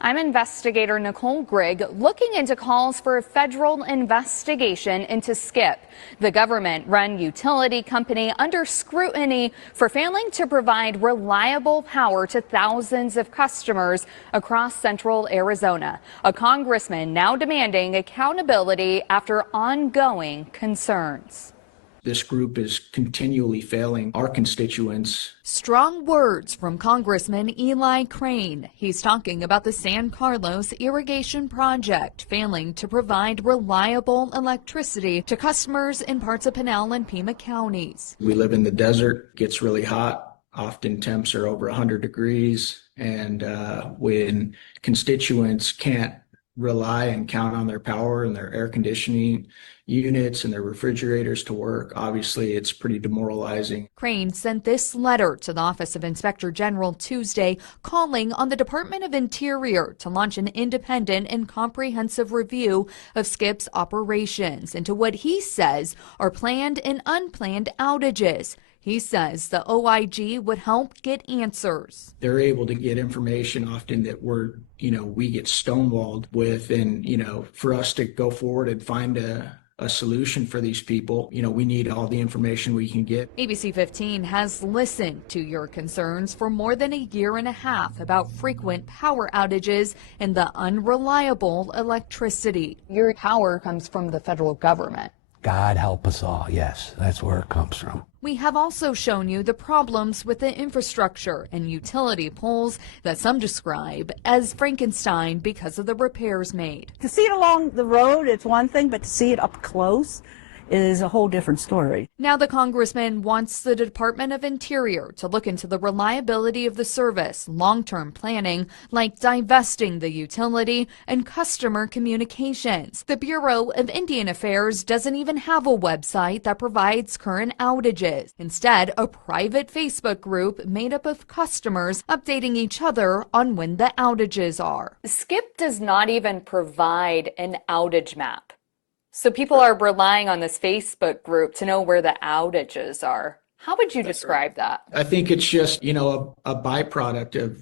I'm investigator Nicole Grigg looking into calls for a federal investigation into SCIP, the government-run utility company under scrutiny for failing to provide reliable power to thousands of customers across central Arizona. A congressman now demanding accountability after ongoing concerns. This group is continually failing our constituents. Strong words from Congressman Eli Crane. He's talking about the San Carlos Irrigation Project failing to provide reliable electricity to customers in parts of Pinal and Pima counties. We live in the desert, gets really hot. Often temps are over 100 degrees. And when constituents can't rely and count on their power and their air conditioning units and their refrigerators to work, obviously it's pretty demoralizing. Crane sent this letter to the Office of Inspector General Tuesday, calling on the Department of Interior to launch an independent and comprehensive review of SCIP's operations into what he says are planned and unplanned outages. He says the OIG would help get answers. They're able to get information often that we get stonewalled with, and, for us to go forward and find a solution for these people, we need all the information we can get. ABC 15 has listened to your concerns for more than a year and a half about frequent power outages and the unreliable electricity. Your power comes from the federal government. God help us all. Yes, that's where it comes from. We have also shown you the problems with the infrastructure and utility poles that some describe as Frankenstein because of the repairs made. To see it along the road, it's one thing, but to see it up close is a whole different story. Now the congressman wants the Department of Interior to look into the reliability of the service, long-term planning, like divesting the utility, and customer communications. The Bureau of Indian Affairs doesn't even have a website that provides current outages. Instead, a private Facebook group made up of customers updating each other on when the outages are. SCIP does not even provide an outage map. So people are relying on this Facebook group to know where the outages are. How would you describe that? I think it's just, a byproduct of,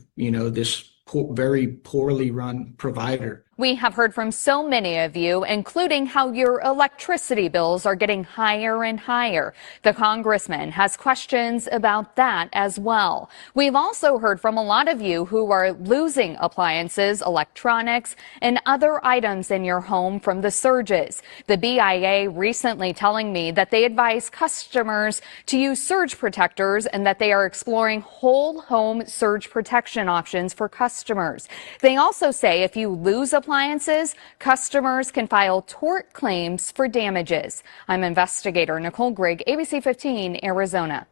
this very poorly run provider. We have heard from so many of you, including how your electricity bills are getting higher and higher. The congressman has questions about that as well. We've also heard from a lot of you who are losing appliances, electronics, and other items in your home from the surges. The BIA recently telling me that they advise customers to use surge protectors and that they are exploring whole home surge protection options for customers. They also say if you lose appliances, customers can file tort claims for damages. I'm investigator Nicole Grigg, ABC 15, Arizona.